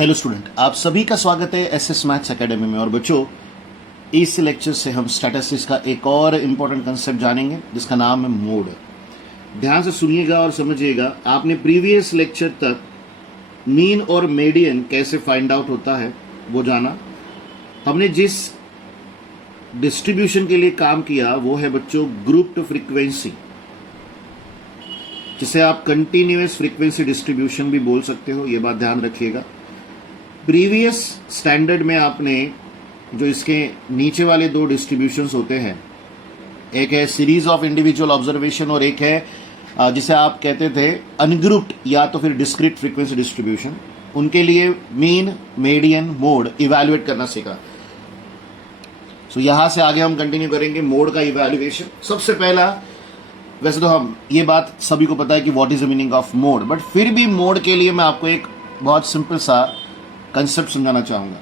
Hello student, आप सभी का स्वागत है एसएस मैथ्स एकेडमी में। और बच्चों, इस लेक्चर से हम स्टैटिस्टिक्स का एक और इम्पोर्टेंट कंसेप्ट जानेंगे जिसका नाम है मोड। ध्यान से सुनिएगा और समझिएगा। आपने प्रीवियस लेक्चर तक मीन और मीडियन कैसे फाइंड आउट होता है वो जाना। हमने जिस डिस्ट्रीब्यूशन के लिए काम किया वो है बच्चों ग्रुप्ड फ्रीक्वेंसी, जिसे आप कंटिन्यूअस फ्रीक्वेंसी डिस्ट्रीब्यूशन भी बोल सकते हो। ये बात ध्यान रखिएगा। प्रीवियस स्टैंडर्ड में आपने जो इसके नीचे वाले दो डिस्ट्रीब्यूशंस होते हैं, एक है सीरीज ऑफ इंडिविजुअल ऑब्जर्वेशन और एक है जिसे आप कहते थे अनग्रुप्ड या तो फिर डिस्क्रीट फ्रीक्वेंसी डिस्ट्रीब्यूशन, उनके लिए मीन, मीडियन, मोड इवैल्यूएट करना सीखा। सो यहां से आगे हम कंटिन्यू करेंगे मोड का इवैल्यूएशन। सबसे पहला, वैसे तो हम ये बात सभी को पता है कि what is the meaning of mode, but फिर भी मोड के लिए मैं आपको एक बहुत सिंपल सा कंसेप्ट समझाना चाहूंगा।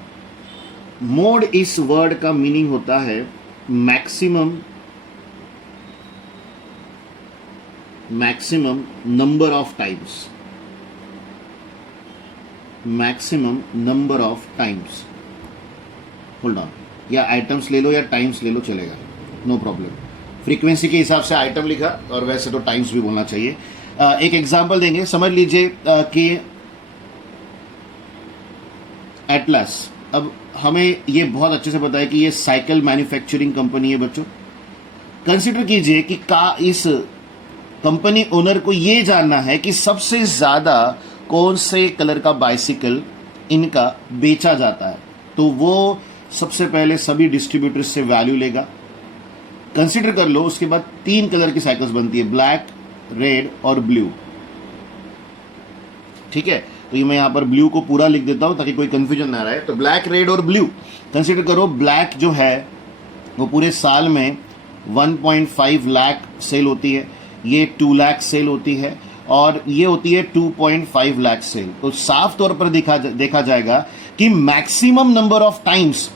मोड इस वर्ड का मीनिंग होता है maximum number of times. Maximum number of times, hold on, या आइटम्स ले लो या टाइम्स ले लो, चलेगा, नो प्रॉब्लम। फ्रीक्वेंसी के हिसाब से आइटम लिखा और वैसे तो टाइम्स भी बोलना चाहिए। एक एग्जांपल देंगे। समझ लीजिए कि एटलस, अब हमें ये बहुत अच्छे से पता है कि ये साइकिल मैन्युफैक्चरिंग कंपनी है बच्चों। कंसीडर कीजिए कि इस कंपनी ओनर को ये जानना है कि सबसे ज्यादा कौन से कलर का बाइसिकल इनका बेचा जाता है, तो वो सबसे पहले सभी डिस्ट्रीब्यूटर्स से वैल्यू लेगा। कंसीडर कर लो, उसके बाद 3 कलर की साइकिल्स बनती है, ब्लैक, रेड और ब्लू। ठीक है, तो ये मैं यहां पर ब्लू को पूरा लिख देता हूं ताकि कोई कंफ्यूजन ना रहे। तो ब्लैक, रेड और ब्लू। कंसीडर करो, ब्लैक जो है वो पूरे साल में 1.5 लाख सेल होती है, ये 2 लाख सेल होती है और ये होती है 2.5 लाख सेल। तो साफ तौर पर देखा जाएगा कि मैक्सिमम नंबर ऑफ टाइम्स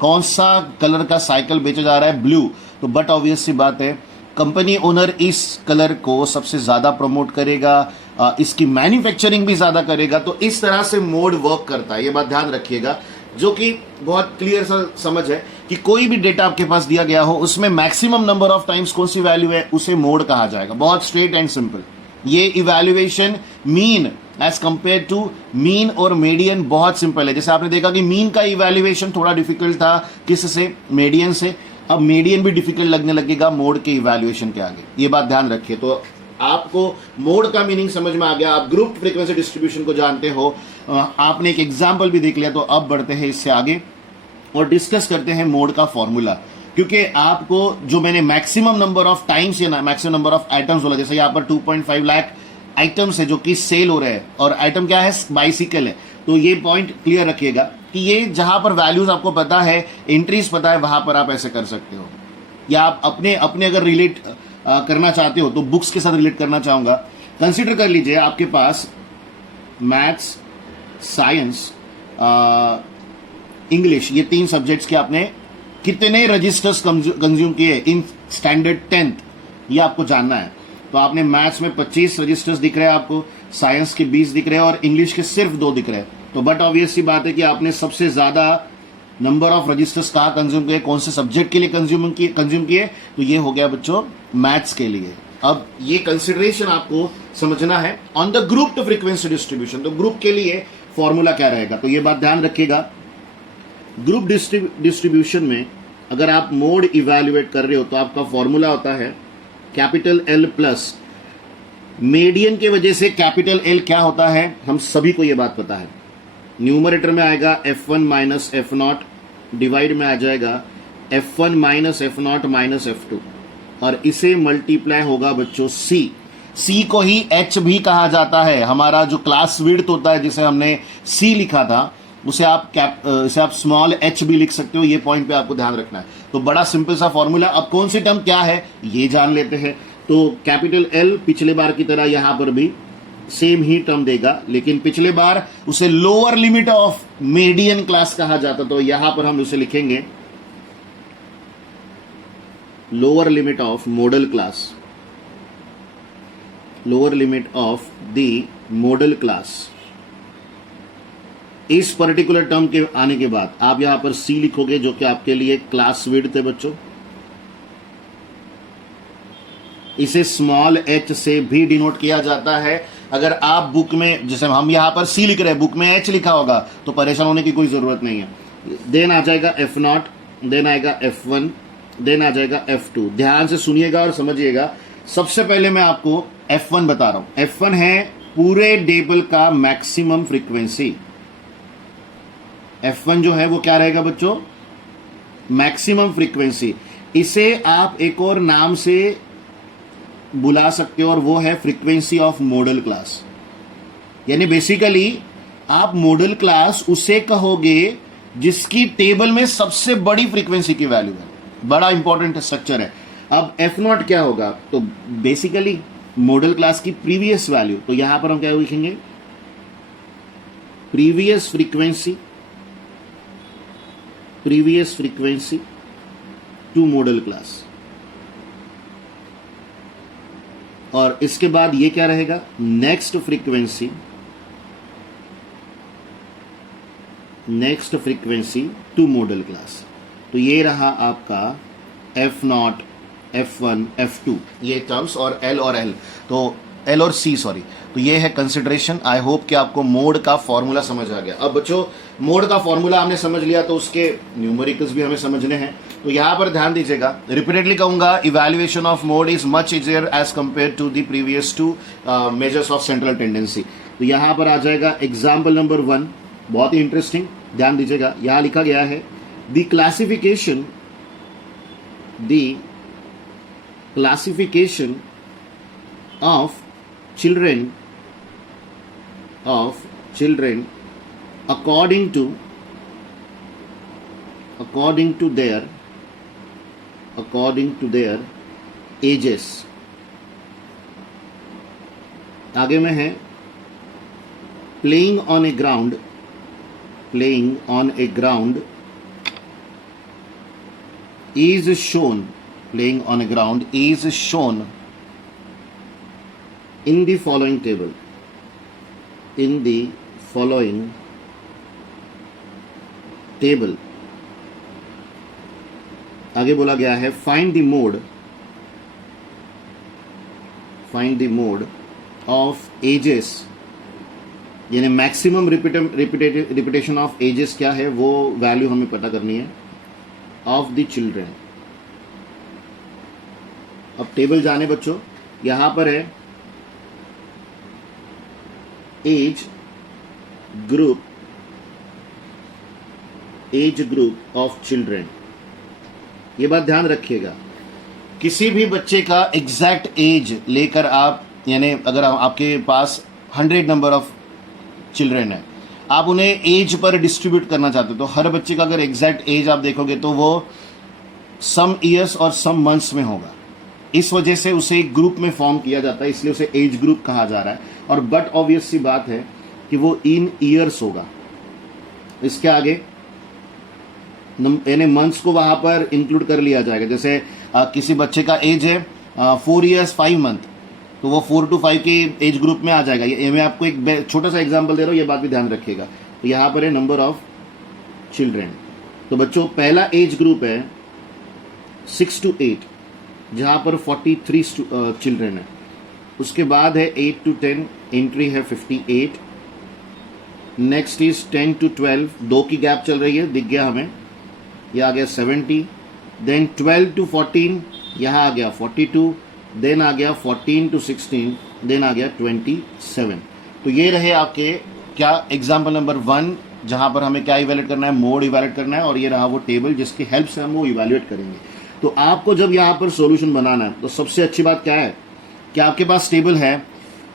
कौन सा कलर का साइकिल बेचा जा रहा है, ब्लू। तो बट ऑब्वियस सी बात है, कंपनी ओनर इस कलर को सबसे ज्यादा प्रमोट करेगा, इसकी मैन्युफैक्चरिंग भी ज्यादा करेगा। तो इस तरह से मोड वर्क करता है, ये बात ध्यान रखिएगा, जो कि बहुत क्लियर सा समझ है कि कोई भी डेटा आपके पास दिया गया हो उसमें मैक्सिमम नंबर ऑफ टाइम्स कौन सी वैल्यू है उसे मोड कहा जाएगा। बहुत स्ट्रेट एंड सिंपल। ये evaluation mean as compare to mean और मीडियन बहुत सिंपल है। जैसे आपने देखा कि मीन का इवैल्यूएशन थोड़ा डिफिकल्ट था, किससे, मीडियन से। अब मीडियन भी डिफिकल्ट लगने लगेगा मोड के इवैल्यूएशन के आगे, ये बात ध्यान रखिए। तो आपको मोड का मीनिंग समझ में आ गया, आप ग्रुप फ्रीक्वेंसी डिस्ट्रीब्यूशन को जानते हो, आपने एक एग्जांपल भी देख लिया। तो अब बढ़ते हैं इससे आगे और डिस्कस करते हैं मोड का फॉर्मूला। क्योंकि आपको जो मैंने मैक्सिमम नंबर ऑफ टाइम्स या मैक्सिमम नंबर ऑफ आइटम्स बोला, जैसे यहाँ पर 2.5 लाख आइटम्स है जो कि सेल हो रहे हैं, और आइटम क्या है, बाइसिकल है। तो ये पॉइंट क्लियर रखिएगा कि ये जहां पर वैल्यूज आपको पता है, एंट्रीज पता है, वहां पर आप ऐसे कर सकते हो। या आप अपने अगर रिलेट करना चाहते हो तो बुक्स के साथ रिलेट करना चाहूंगा। कंसीडर कर लीजिए आपके पास मैथ्स, साइंस, इंग्लिश, ये 3 सब्जेक्ट्स के आपने कितने रजिस्टर्स कंज्यूम किए इन स्टैंडर्ड 10th, ये आपको जानना है। तो आपने मैथ्स में 25 रजिस्टर्स दिख रहे हैं आपको, साइंस के 20 दिख रहे हैं और इंग्लिश के सिर्फ 2 दिख रहे हैं। तो बट ऑब्वियस सी बात है कि आपने सबसे ज्यादा नंबर ऑफ रजिस्टर्स कहाँ कंज्यूम किए, कौन से सब्जेक्ट के लिए कंज्यूम किए, तो ये हो गया बच्चों मैथ्स के लिए। अब ये कंसिडरेशन आपको समझना है on the group to frequency distribution. तो ग्रुप के लिए फॉर्मूला क्या रहेगा, तो ये बात ध्यान रखिएगा। ग्रुप डिस्ट्रीब्यूशन में अगर आप मोड इवैल्यूएट कर रहे हो तो आपका फॉर्मूला होता है कैपिटल L प्लस मीडियन के वजह से कैपिटल L क्या होता है, हम सभी को ये बात पता है। न्यूमरेटर में आएगा F1 माइनस F0, डिवाइड में आ जाएगा F1 minus F0 minus F2, और इसे मल्टीप्लाई होगा बच्चों C को ही H भी कहा जाता है। हमारा जो क्लास विड्थ होता है, जिसे हमने C लिखा था, उसे आप स्मॉल h भी लिख सकते हो। ये पॉइंट पे आपको ध्यान रखना है। तो बड़ा सिंपल सा फॉर्मूला। अब कौन सी टर्म क्या है ये जान लेते हैं। तो कैपिटल L पिछले बार की तरह यहां पर भी सेम ही टर्म देगा, लेकिन पिछले बार उसे lower limit of median class कहा जाता, तो यहां पर हम उसे लिखेंगे lower limit of model class, lower limit of the model class. इस पर्टिकुलर टर्म के आने के बाद आप यहां पर सी लिखोगे, जो कि आपके लिए क्लास विड्थ है बच्चों। इसे स्मॉल एच से भी डिनोट किया जाता है। अगर आप बुक में, जैसे हम यहां पर सी लिख रहे हैं, बुक में एच लिखा होगा तो परेशान होने की कोई जरूरत नहीं है। देन आ जाएगा F0, देन आएगा F1, देन आ जाएगा F2। ध्यान से सुनिएगा और समझिएगा। सबसे पहले मैं आपको F1 बता रहा हूं। F1 है पूरे टेबल का मैक्सिमम फ्रीक्वेंसी। F1 जो है वो क्या रहेगा बच्चों? Maximum frequency. इसे आप एक और नाम से बुला सकते हो और वो है फ्रीक्वेंसी ऑफ मॉडल क्लास। यानी बेसिकली आप मॉडल क्लास उसे कहोगे जिसकी टेबल में सबसे बड़ी फ्रीक्वेंसी की वैल्यू है। बड़ा इंपॉर्टेंट स्ट्रक्चर है। अब F0 क्या होगा? तो बेसिकली मॉडल क्लास की प्रीवियस वैल्यू। तो यहां पर हम क्या लिखेंगे? Previous frequency to modal class. और इसके बाद ये क्या रहेगा? Next frequency to modal class. तो ये रहा आपका F0, F1, F2 ये टर्म्स, और L और L, तो L और C सॉरी। तो ये है कंसिडरेशन। आई होप कि आपको मोड का फॉर्मूला समझ आ गया। अब बच्चों मोड का फॉर्मूला हमने समझ लिया तो उसके न्यूमेरिकल्स भी हमें समझने हैं। तो यहां पर ध्यान दीजिएगा, रिपीटेडली कहूंगा, evaluation of mode is much easier as compare to the previous two measures of central tendency. तो यहां पर आ जाएगा एग्जाम्पल नंबर 1, बहुत ही इंटरेस्टिंग। ध्यान दीजिएगा, यहां लिखा गया है the classification of children according to their ages। आगे में है playing on a ground is shown in the following table। आगे बोला गया है find the mode of ages, यानी मैक्सिमम रिपीटेशन ऑफ एजेस क्या है, वो वैल्यू हमें पता करनी है ऑफ द चिल्ड्रेन। अब टेबल जाने बच्चों, यहां पर है एज ग्रुप ऑफ चिल्ड्रेन। ये बात ध्यान रखिएगा, किसी भी बच्चे का एग्जैक्ट एज लेकर आप, यानी अगर आपके पास 100 नंबर ऑफ चिल्ड्रेन है, आप उन्हें एज पर डिस्ट्रीब्यूट करना चाहते हो, तो हर बच्चे का अगर एग्जैक्ट एज आप देखोगे तो वो सम ईयर्स और सम मंथ्स में होगा। इस वजह से उसे एक ग्रुप में फॉर्म किया जाता है, इसलिए उसे एज ग्रुप कहा जा रहा है। और बट ऑब्वियस सी बात है कि वो इन ईयर्स होगा। इसके आगे यानी मंथ्स को वहां पर इंक्लूड कर लिया जाएगा। जैसे किसी बच्चे का एज है 4 years 5 months, तो वो 4 to 5 के एज ग्रुप में आ जाएगा। ये मैं आपको एक छोटा सा एग्जांपल दे रहा हूँ, ये बात भी ध्यान रखिएगा। तो यहाँ पर है नंबर ऑफ चिल्ड्रेन। तो बच्चों पहला एज ग्रुप है 6 to 8, जहाँ पर 43 चिल्ड्रेन है। उसके बाद है 8 to 10, एंट्री है 58। नेक्स्ट इज 10 to 12, 2 की गैप चल रही है, दिख गया हमें, यह आ गया 70। देन 12 to 14, यहाँ आ गया 42। देन आ गया 14 to 16, देन आ गया 27। तो ये रहे आपके क्या एग्जाम्पल नंबर 1, जहां पर हमें क्या इवैल्यूएट करना है, मोड इवैल्यूएट करना है, और ये रहा वो टेबल जिसकी हेल्प से हम वो इवैल्यूएट करेंगे। तो आपको जब यहाँ पर सॉल्यूशन बनाना है तो सबसे अच्छी बात क्या है कि आपके पास टेबल है,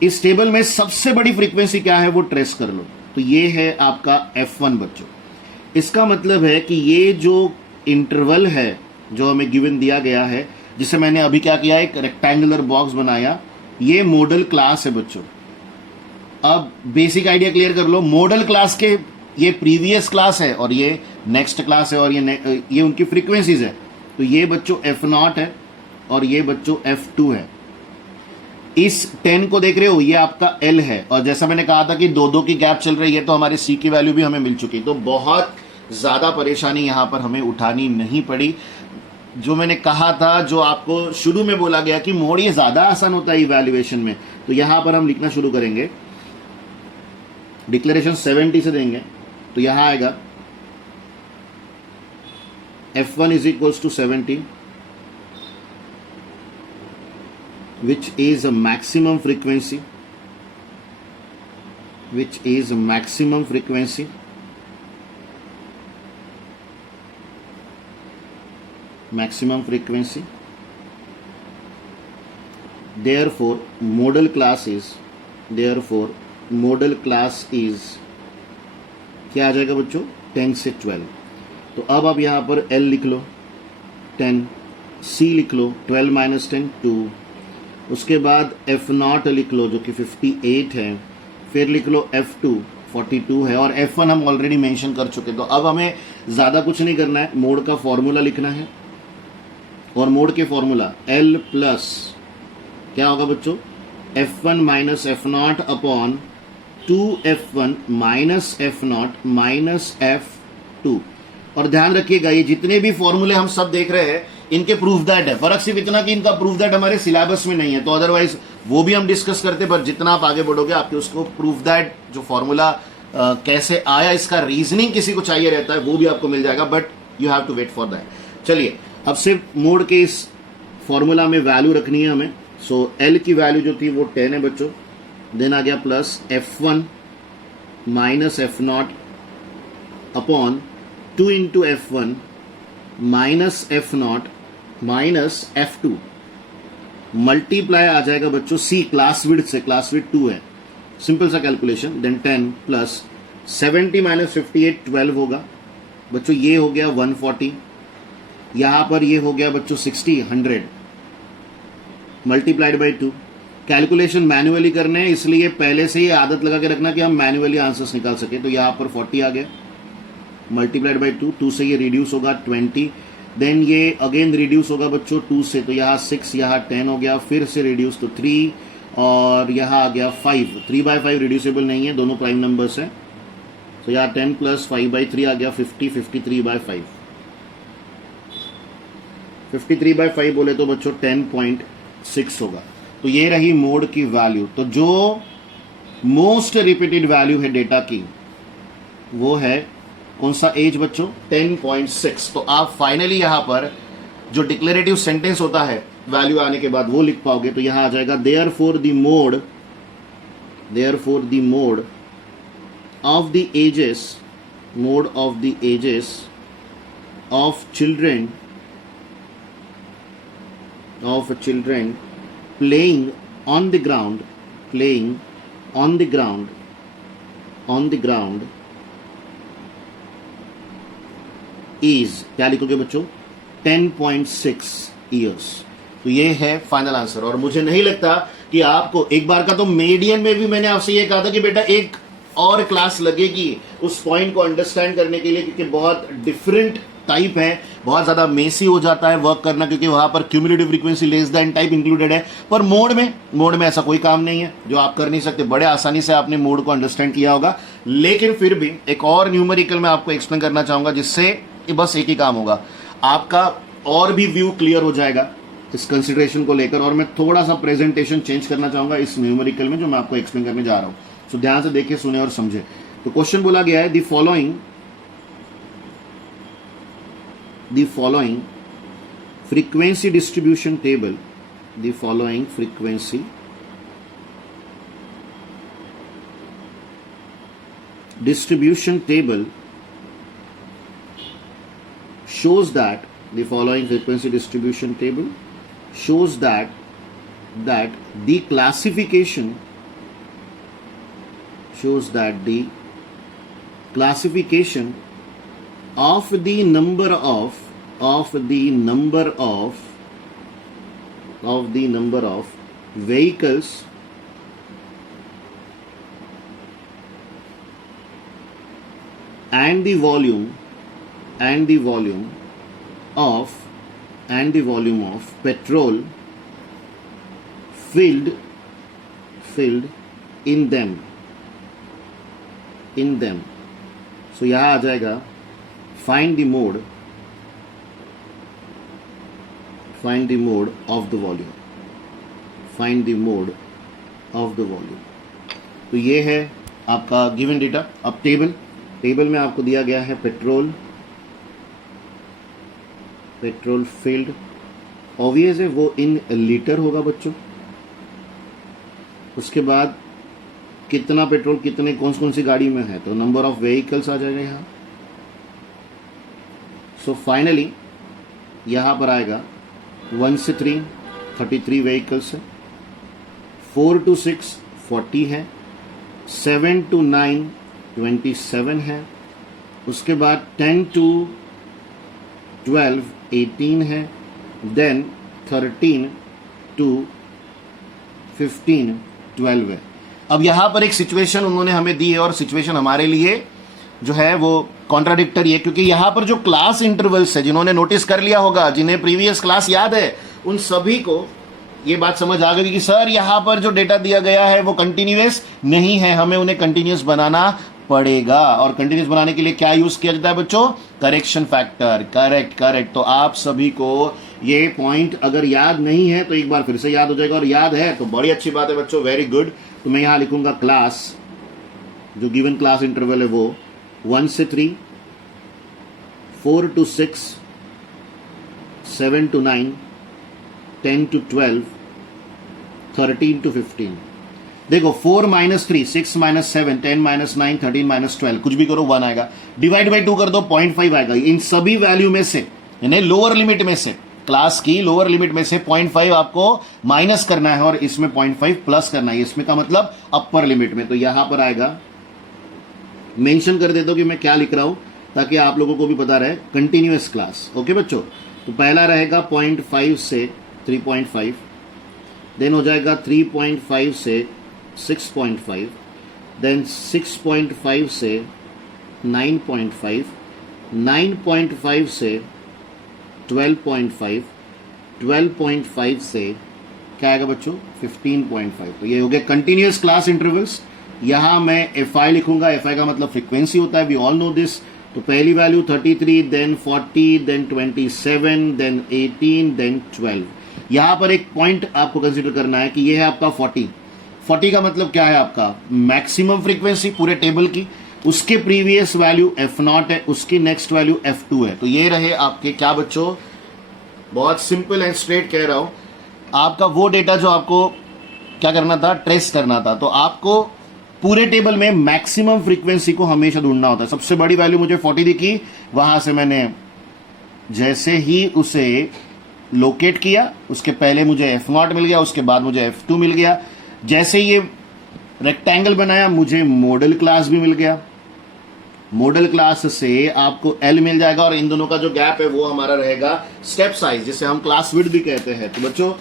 इस टेबल में सबसे बड़ी फ्रीक्वेंसी क्या है वो ट्रेस कर लो। तो ये है आपका F1 बच्चों। इसका मतलब है कि ये जो इंटरवल है जो हमें गिवन दिया गया है, जिसे मैंने अभी क्या किया, एक रेक्टेंगुलर बॉक्स बनाया, ये मॉडल क्लास है बच्चों। अब बेसिक आइडिया क्लियर कर लो, मॉडल क्लास के ये प्रीवियस क्लास है और ये नेक्स्ट क्लास है, और ये उनकी फ्रीक्वेंसीज है। तो ये बच्चों F0 है और ये बच्चों F2 है। इस 10 को देख रहे हो, ये आपका L है, और जैसा मैंने कहा था कि 2-2 की गैप चल रही है, तो हमारे C की वैल्यू भी हमें मिल चुकी, तो बहुत ज़्यादा परेशानी यहाँ पर हमें उठानी नहीं पड़ी। जो मैंने कहा था, जो आपको शुरू में बोला गया कि मोड ये ज़्यादा आसान होता है इवैल्यूएशन में, तो यहाँ पर हम लिखना शुरू करेंगे। डिक्लेरेशन 70 से देंगे, तो यहाँ आएगा F1 is equals to 70, which is a maximum frequency, which is a maximum frequency, maximum frequency. Therefore modal class is, therefore modal class is क्या आ जाएगा बच्चों, 10 से 12। तो अब आप यहाँ पर L लिख लो 10, C लिख लो 12 माइनस 10 2, उसके बाद F0 लिख लो जो कि 58 है, फिर लिख लो F2 42 है, और F1 हम ऑलरेडी मेंशन कर चुके। तो अब हमें ज़्यादा कुछ नहीं करना है, मोड का फॉर्मूला लिखना है, और मोड के फॉर्मूला L प्लस क्या होगा बच्चों, F1 minus F0 upon 2F1 minus F0 minus F2। और ध्यान रखिएगा, ये जितने भी फॉर्मूले हम सब देख रहे हैं इनके प्रूफ दैट है, फर्क सिर्फ इतना कि इनका प्रूफ दैट हमारे सिलेबस में नहीं है, तो अदरवाइज वो भी हम डिस्कस करते, पर जितना आप आगे बढ़ोगे आपके उसको प्रूफ दैट जो फॉर्मूला कैसे आया, इसका रीजनिंग किसी को चाहिए रहता है, वो भी आपको मिल जाएगा, but you have to wait for that. चलिए, अब सिर्फ मोड के इस फॉर्मूला में वैल्यू रखनी है हमें। सो L की वैल्यू जो थी वो 10 है बच्चों, देन आ गया plus F1 minus F0 upon 2 into F1 minus F0 minus F2 multiply आ जाएगा बच्चों C क्लास विड्थ से, क्लास विड्थ 2 है, सिंपल सा कैलकुलेशन, देन 10 प्लस 70 माइनस 58 12 होगा बच्चों, ये हो गया 140, यहां पर ये हो गया बच्चों 60 100 मल्टीप्लाइड बाई 2। कैलकुलेशन मैन्युअली करने हैं, इसलिए पहले से ही आदत लगा के रखना कि हम मैन्युअली आंसर्स निकाल सके। तो यहाँ पर 40 आ गया मल्टीप्लाइड बाई 2, 2 से ये रिड्यूस होगा 20, देन ये अगेन रिड्यूस होगा बच्चों 2 से, तो यहाँ 6, यहाँ 10 हो गया, फिर से रिड्यूस तो 3, और यहाँ आ गया 5, 3/5 रिड्यूसेबल नहीं है, दोनों प्राइम नंबर्स हैं, तो यहाँ 10 प्लस 5/3 आ गया 50, 53/5, 53/5 बोले तो बच्चों 10.6 होगा। तो ये रही मोड की वैल्यू। तो जो मोस्ट रिपीटेड वैल्यू है डेटा की वो है कौन सा एज बच्चों, 10.6। तो आप फाइनली यहां पर जो डिक्लेरेटिव सेंटेंस होता है वैल्यू आने के बाद वो लिख पाओगे। तो यहां आ जाएगा therefore the mode of the ages, mode of the ages of children playing on the ground is, क्या लिखोगे बच्चों, 10.6 years। तो ये है फाइनल आंसर। और मुझे नहीं लगता कि आपको एक बार का, तो मीडियन में भी मैंने आपसे ये कहा था कि बेटा एक और क्लास लगेगी उस पॉइंट को अंडरस्टैंड करने के लिए, क्योंकि बहुत डिफरेंट टाइप है, बहुत ज़्यादा मेसी हो जाता है वर्क करना, क्योंकि वहाँ पर cumulative frequency less than type included है। पर मोड में ऐसा कोई काम नहीं है जो आप कर नहीं सकते, बड़े आसानी से आपने मोड को अंडरस्टैंड किया होगा। लेकिन फिर भी एक और न्यूमेरिकल मैं आपको एक्सप्लेन करना चाहूँगा, जिससे बस एक ही काम होगा, आपका और भी व्यू क्लियर हो जाएगा इस कंसिडरेशन को लेकर। और मैं थोड़ा सा प्रेजेंटेशन चेंज करना चाहूँगा इस न्यूमेरिकल में जो मैं आपको एक्सप्लेन करने जा रहा हूँ। सो ध्यान से देखिए, सुने और समझे। तो क्वेश्चन बोला गया है, the following frequency distribution table, the following frequency distribution table shows that, the following frequency distribution table shows that the classification of the number of vehicles and the volume of petrol filled filled in them. सो यहाँ आ जाएगा find the mode of the volume. Find the mode of the volume. तो ये है आपका given data. अब table में आपको दिया गया है पेट्रोल फील्ड. ऑब्वियस है वो इन लीटर होगा बच्चों. उसके बाद कितना पेट्रोल कितने कौन सी गाड़ी में है, तो नंबर ऑफ व्हीकल्स आ जाएगा यहाँ. सो फाइनली यहाँ पर आएगा 1 से 3 33 व्हीकल्स है, 4 to 6 40 है, 7 to 9 27 है, उसके बाद 10 to 12 18 है, देन 13 to 15 12 है. अब यहाँ पर एक सिचुएशन उन्होंने हमें दी है और सिचुएशन हमारे लिए जो है वो कॉन्ट्राडिक्टरी है, क्योंकि यहाँ पर जो क्लास इंटरवल्स है, जिन्होंने नोटिस कर लिया होगा, जिन्हें प्रीवियस क्लास याद है, उन सभी को ये बात समझ आ गई कि सर यहाँ पर जो डेटा दिया गया है वो कंटिन्यूअस नहीं है, हमें उन्हें कंटिन्यूअस बनाना पड़ेगा. और कंटिन्यूअस बनाने के लिए क्या यूज किया जाता है बच्चों? Correction factor. करेक्ट. तो आप सभी को ये पॉइंट अगर याद नहीं है तो एक बार फिर से याद हो जाएगा, और याद है तो बड़ी अच्छी बात है बच्चों, वेरी गुड. तो मैं यहां लिखूंगा क्लास, जो गिवन क्लास इंटरवल है वो 1 से 3, 4 to 6, 7 to 9, 10 to 12, 13 to 15. देखो 4 - 3 6 - 7 10 - 9 13 - 12 कुछ भी करो 1 आएगा. डिवाइड बाई 2 कर दो 0.5 आएगा. इन सभी वैल्यू में से, यानी लोअर लिमिट में से, क्लास की लोअर लिमिट में से 0.5 आपको माइनस करना है और इसमें 0.5 प्लस करना है. इसमें का मतलब अपर लिमिट में. तो यहां पर आएगा, मेंशन कर देता हूं कि मैं क्या लिख रहा हूं ताकि आप लोगों को भी पता रहे. Continuous class. ओके बच्चों. तो पहला रहेगा 0.5 से 3.5, देन हो जाएगा 3.5 से 6.5, देन 6.5 से 9.5, 9.5 से 12.5, 12.5 से क्या आएगा बच्चों? 15.5. तो ये हो गया कंटिन्यूअस क्लास इंटरवल्स. यहां मैं FI लिखूंगा. FI का मतलब फ्रीक्वेंसी होता है, वी ऑल नो दिस. तो पहली value 33, then 40, then 27, then 18, then 12. यहां पर एक पॉइंट आपको कंसीडर करना है कि ये है आपका 40 का मतलब क्या है? आपका मैक्सिमम फ्रीक्वेंसी पूरे टेबल की. उसके प्रीवियस वैल्यू F0 है, उसकी नेक्स्ट वैल्यू F2 है. तो ये रहे आपके क्या बच्चों? बहुत सिंपल एंड स्ट्रेट कह रहा हूं. आपका वो डेटा जो आपको क्या करना था? ट्रेस करना था. तो आपको पूरे टेबल में मैक्सिमम फ्रीक्वेंसी को हमेशा ढूंढना होता है. सबसे बड़ी वैल्यू मुझे 40 दिखी, वहां से मैंने जैसे ही उसे लोकेट किया, उसके पहले मुझे F0 मिल गया, उसके बाद मुझे F2 मिल गया. जैसे ये रेक्टेंगल बनाया, मुझे मॉडल क्लास भी मिल गया. मॉडल क्लास से आपको L मिल जाएगा, और इन दोनों का जो गैप है वो हमारा रहेगा स्टेप साइज, जिसे हम क्लास विड्थ भी कहते हैं. तो बच्चों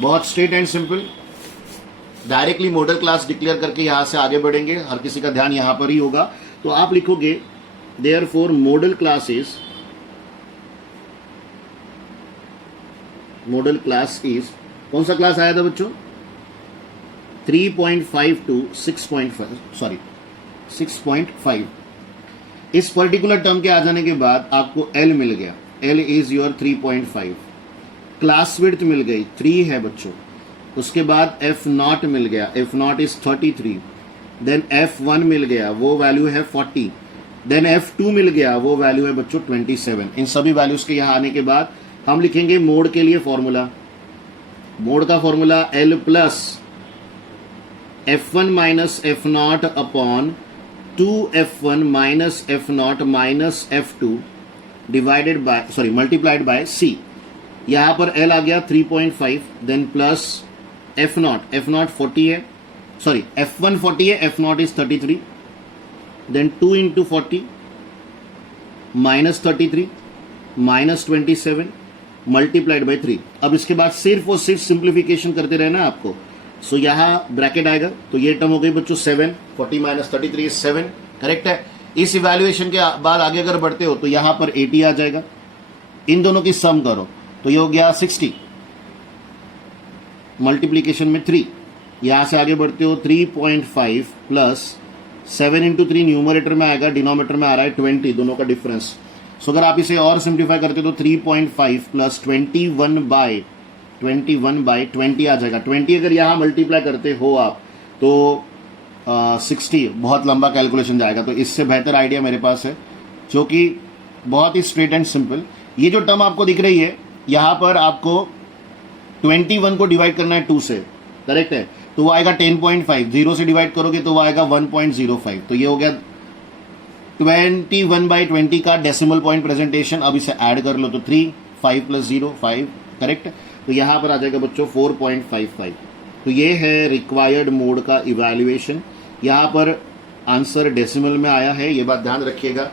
बहुत straight and simple, directly model class declare करके यहां से आगे बढ़ेंगे. हर किसी का ध्यान यहां पर ही होगा. तो आप लिखोगे देयरफॉर मॉडल क्लास इज कौन सा क्लास आया था बच्चों? 3.5 to 6.5. इस पर्टिकुलर टर्म के आ जाने के बाद आपको L मिल गया. L is your 3.5. Class width मिल गई 3 है बच्चों. उसके बाद F0 मिल गया. F0 is 33. देन F1 मिल गया, वो वैल्यू है 40. देन F2 मिल गया, वो वैल्यू है बच्चों 27. इन सभी वैल्यूज के यहां आने के बाद हम लिखेंगे मोड के लिए फॉर्मूला. मोड का formula L plus F1 minus F0 upon 2F1 minus F0 minus F2 divided by multiplied by C. यहां पर L आ गया 3.5, देन प्लस F0 40 है, F1 40 है, F0 is 33, then 2 into 40 minus 33 minus 27 multiplied by 3. अब इसके बाद सिर्फ और सिर्फ सिंप्लीफिकेशन करते रहना आपको. सो यहां ब्रैकेट आएगा, तो ये टर्म हो गई बच्चों 7. 40 माइनस 33 इज 7. करेक्ट है. इस इवैल्यूएशन के बाद आगे अगर बढ़ते हो तो यहां पर 80 आ जाएगा. इन दोनों की सम करो तो ये हो गया 60 मल्टीप्लीकेशन में 3. यहां से आगे बढ़ते हो 3.5 प्लस 7 इंटू 3 न्यूमरेटर में आएगा, डिनोमिनेटर में आ रहा है 20, दोनों का डिफरेंस। सो अगर आप इसे और सिंप्लीफाई करते हो तो 3.5 प्लस 21 बाई 20 आ जाएगा। 20 अगर यहाँ मल्टीप्लाई करते हो आप तो 60, बहुत लंबा कैलकुलेशन जाएगा। तो इससे बेहतर आइडिया मेरे पास है जो कि बहुत ही स्ट्रेट एंड सिंपल। ये जो टर्म आपको दिख रही है यहाँ पर आपको 21 को डिवाइड करना है 2 से, करेक्ट है, तो वो आएगा 10.5। 0 से डिवाइड करोगे तो वो आएगा 1.05। तो ये हो गया 21/20 का डेसिमल पॉइंट प्रेजेंटेशन। अब इसे ऐड कर लो तो 3, 5 + 0 5, करेक्ट। तो यहां पर आ जाएगा बच्चों 4.55। तो ये है रिक्वायर्ड मोड का इवैल्यूएशन। यहां पर आंसर डेसिमल में आया है, ये बात ध्यान रखिएगा।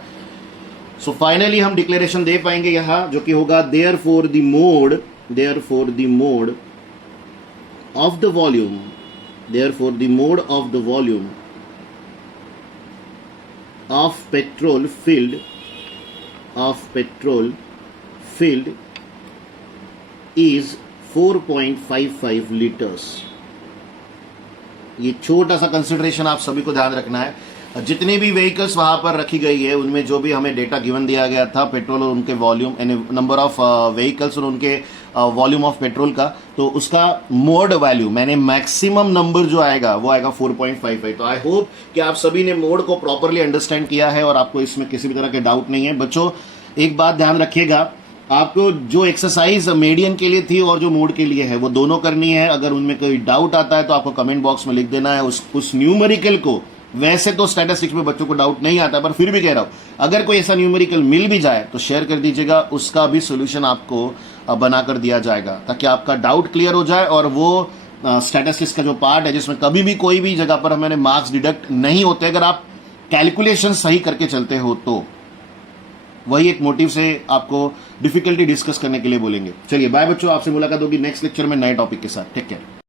सो फाइनली हम डिक्लेरेशन दे पाएंगे यहां, जो कि होगा therefore the mode of the volume, therefore the mode of the volume of petrol filled is 4.55 liters। ये छोटा सा कंसिडरेशन आप सभी को ध्यान रखना है। जितनी भी व्हीकल्स वहां पर रखी गई है उनमें जो भी हमें डेटा गिवन दिया गया था पेट्रोल और उनके वॉल्यूम, नंबर ऑफ व्हीकल्स और उनके वॉल्यूम ऑफ पेट्रोल का, तो उसका मोड वैल्यू मैंने मैक्सिमम नंबर जो आएगा वो आएगा 4.55। तो आई होप कि आप सभी ने मोड को प्रॉपरली अंडरस्टैंड किया है और आपको इसमें किसी भी तरह के डाउट नहीं है। बच्चों एक बात ध्यान रखिएगा, आपको जो एक्सरसाइज मीडियन के लिए थी और जो मोड के लिए है वो दोनों करनी है। अगर उनमें कोई डाउट आता है तो आपको कमेंट बॉक्स में लिख देना है उस न्यूमेरिकल को। वैसे तो स्टैटिस्टिक्स में बच्चों को डाउट नहीं आता, पर फिर भी कह रहा हूं अगर कोई ऐसा न्यूमेरिकल मिल भी जाए तो शेयर कर दीजिएगा, उसका भी सोल्यूशन आपको बनाकर दिया जाएगा ताकि आपका डाउट क्लियर हो जाए। और वो स्टैटिस्टिक्स का जो पार्ट है जिसमें कभी भी कोई भी जगह पर हमें मार्क्स डिडक्ट नहीं होते अगर आप कैलकुलेशन सही करके चलते हो, तो वही एक मोटिव से आपको डिफिकल्टी डिस्कस करने के लिए बोलेंगे। चलिए बाय बच्चों, आपसे मुलाकात होगी नेक्स्ट लेक्चर में नए टॉपिक के साथ। Take care.